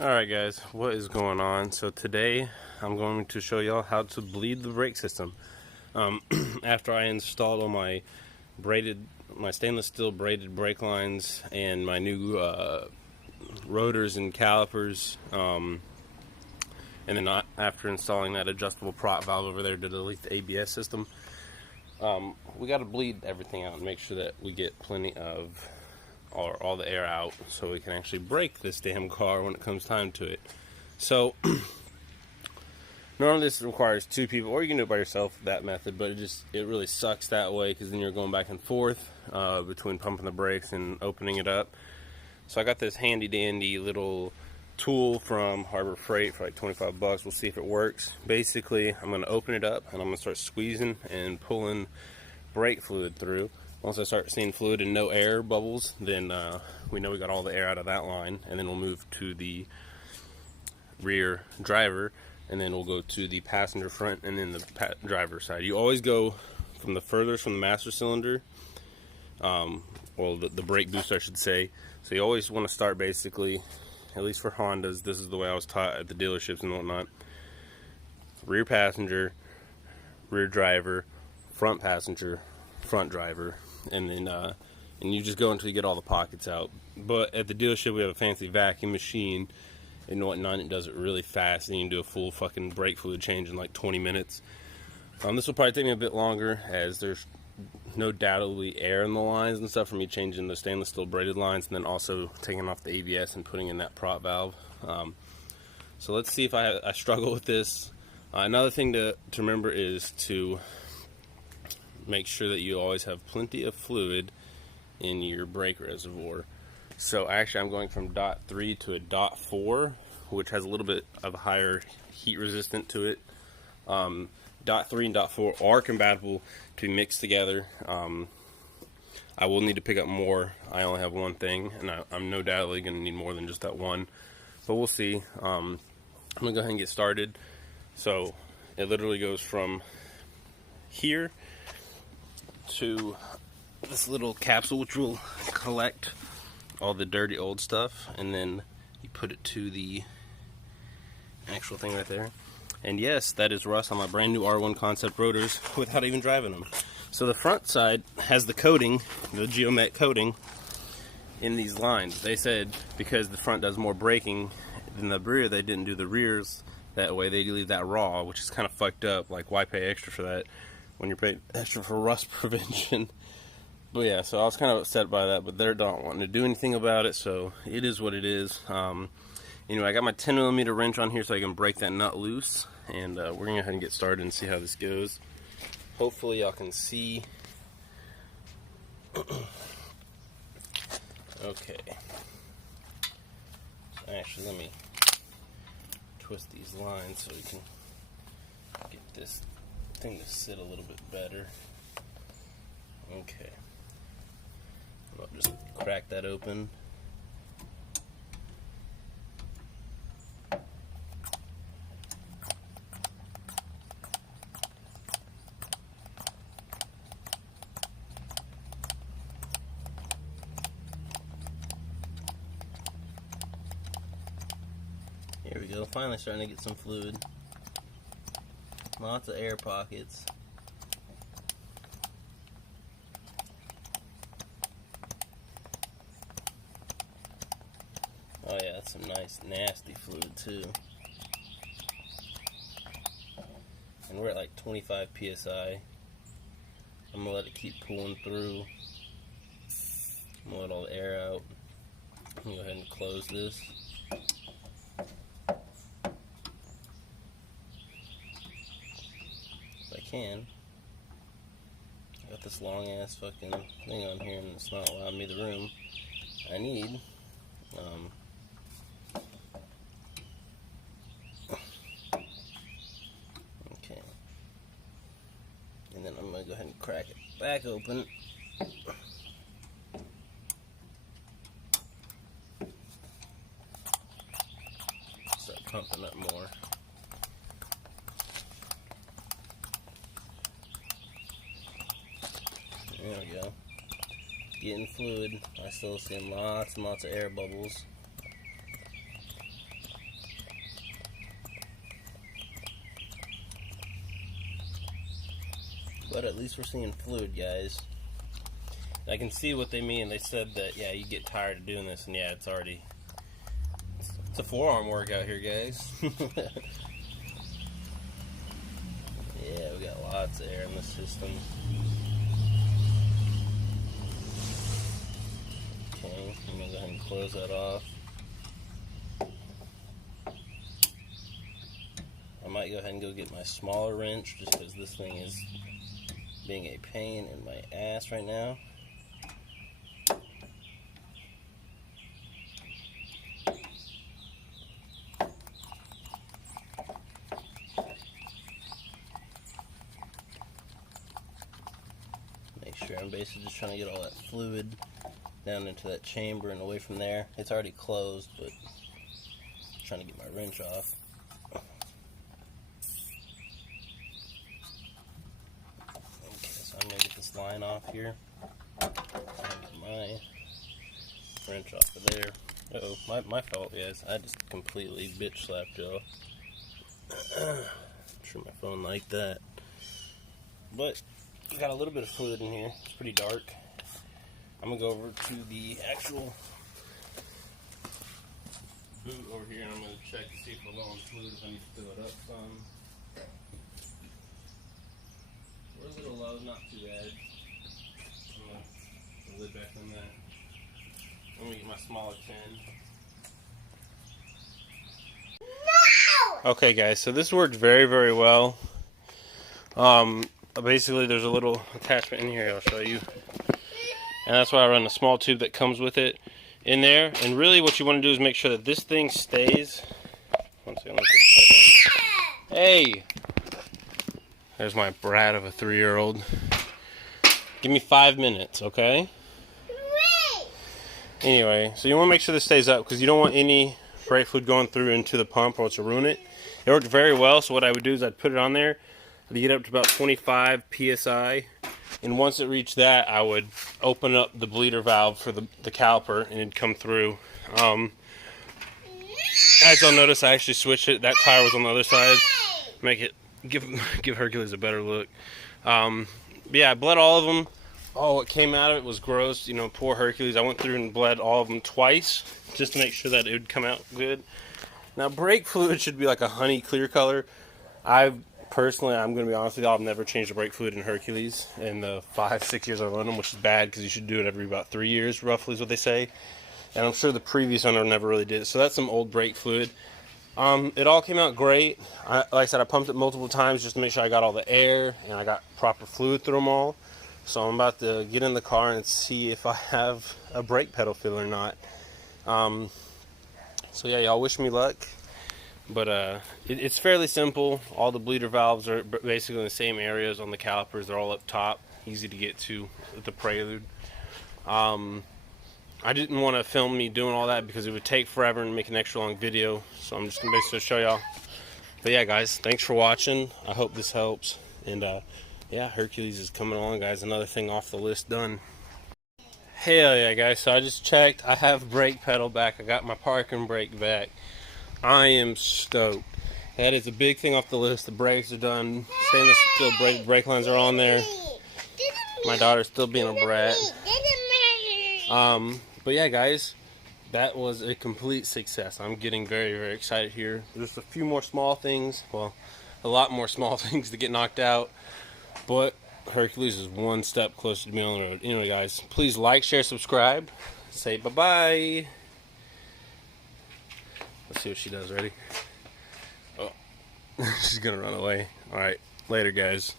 Alright guys, what is going on? So today I'm going to show y'all how to bleed the brake system. After I installed all my stainless steel braided brake lines and my new rotors and calipers, and then after installing that adjustable prop valve over there to delete the ABS system, we got to bleed everything out and make sure that we get plenty of all the air out so we can actually brake this damn car when it comes time to it. So normally this requires two people, or you can do it by yourself, that method, but it really sucks that way because then you're going back and forth between pumping the brakes and opening it up. So I got this handy dandy little tool from Harbor Freight for like 25 bucks. We'll see if it works. Basically, I'm going to open it up and I'm going to start squeezing and pulling brake fluid through. Once I start seeing fluid and no air bubbles, then we know we got all the air out of that line, and then we'll move to the rear driver, and then we'll go to the passenger front and then the driver side. You always go from the furthest from the master cylinder, well, the brake booster I should say. So you always want to start basically, at least for Hondas, this is the way I was taught at the dealerships and whatnot. Rear passenger, rear driver, front passenger, front driver, and then and you just go until you get all the pockets out. But at the dealership we have a fancy vacuum machine and whatnot. It does it really fast, and you can do a full fucking brake fluid change in like 20 minutes. This will probably take me a bit longer, as there's no doubtedly air in the lines and stuff from me changing the stainless steel braided lines and then also taking off the ABS and putting in that prop valve. So let's see if I struggle with this. Another thing to remember is to make sure that you always have plenty of fluid in your brake reservoir. So actually I'm going from dot 3 to a dot 4, which has a little bit of a higher heat resistant to it. Dot 3 and dot 4 are compatible to be mixed together. I will need to pick up more. I only have one thing, and I'm no doubtly going to need more than just that one, but we'll see. I'm going to go ahead and get started. So it literally goes from here to this little capsule, which will collect all the dirty old stuff, and then you put it to the actual thing right there. And yes, that is rust on my brand new R1 Concept rotors without even driving them. So the front side has the coating, the geomet coating, in these lines. They said because the front does more braking than the rear, they didn't do the rears that way. They leave that raw, which is kind of fucked up. Like, why pay extra for that when you're paying extra for rust prevention? But yeah, so I was kind of upset by that, but they're not wanting to do anything about it, so it is what it is. Anyway, I got my 10mm wrench on here so I can break that nut loose, and we're going to go ahead and get started and see how this goes. Hopefully y'all can see. Okay. Actually, let me twist these lines so we can get this thing to sit a little bit better. Okay. I'll just crack that open. Here we go, finally starting to get some fluid. Lots of air pockets. Oh yeah, that's some nice nasty fluid too. And we're at like 25 psi. I'm gonna let it keep pulling through. I'm gonna let all the air out. I'm gonna go ahead and close this. If I can. I got this long ass fucking thing on here and it's not allowing me the room I need. Okay. And then I'm going to go ahead and crack it back open. Start pumping up more. There we go. Getting fluid. I still see lots and lots of air bubbles. but at least we're seeing fluid, guys. I can see what they mean. They said that, yeah, you get tired of doing this, and yeah, it's a forearm workout here, guys. Yeah, we got lots of air in the system. Okay, I'm gonna go ahead and close that off. I might go ahead and go get my smaller wrench just because this thing is being a pain in my ass right now. Make sure I'm basically just trying to get all that fluid down into that chamber and away from there. It's already closed, but I'm trying to get my wrench off. Okay, so I'm gonna get this line off here. Get my wrench off of there. Uh-oh, my fault, guys. I just completely bitch slapped y'all. I'm sure my phone liked that. But got a little bit of fluid in here. It's pretty dark. I'm gonna go over to the actual boot over here, and I'm gonna check to see if we're low on fluid, if I need to fill it up some. We're a little low, not too bad. I'm gonna put the lid back on that. I'm gonna get my smaller tin. No! Okay, guys, so this worked very, very well. Basically, there's a little attachment in here I'll show you. And that's why I run the small tube that comes with it in there. And really what you want to do is make sure that this thing stays. One second, let me put this back on. Hey! There's my brat of a 3-year-old. Give me 5 minutes, okay? Anyway, so you want to make sure this stays up because you don't want any brake fluid going through into the pump or else it'll ruin it. It worked very well, so what I would do is I'd put it on there. I'd get up to about 25 psi. And once it reached that, I would open up the bleeder valve for the caliper, and it'd come through. As you'll notice, I actually switched it. That tire was on the other side. Make it give Hercules a better look. But yeah, I bled all of them. Oh, what came out of it was gross. You know, poor Hercules. I went through and bled all of them twice just to make sure that it would come out good. Now, brake fluid should be like a honey clear color. Personally, I'm going to be honest with you, I've never changed the brake fluid in Hercules in the 5-6 years I've owned them, which is bad because you should do it every about 3 years, roughly is what they say. And I'm sure the previous owner never really did it. So that's some old brake fluid. It all came out great. Like I said, I pumped it multiple times just to make sure I got all the air and I got proper fluid through them all. So I'm about to get in the car and see if I have a brake pedal fill or not. So yeah, y'all wish me luck. But it's fairly simple. All the bleeder valves are basically in the same areas on the calipers. They're all up top, easy to get to with the Prelude. I didn't want to film me doing all that because it would take forever and make an extra long video. So I'm just going to basically show y'all. But yeah, guys, thanks for watching. I hope this helps. And yeah, Hercules is coming along, guys. Another thing off the list done. Hell yeah, guys. So I just checked. I have brake pedal back. I got my parking brake back. I am stoked. That is a big thing off the list. The brakes are done. Stainless steel brake lines are on there. My daughter's still being a brat. But yeah, guys, that was a complete success. I'm getting very, very excited here. There's a few more small things. Well, a lot more small things to get knocked out. But Hercules is one step closer to being on the road. Anyway, guys, please like, share, subscribe. Say bye-bye. Let's see what she does. Ready? Oh, she's gonna run away. All right, later, guys.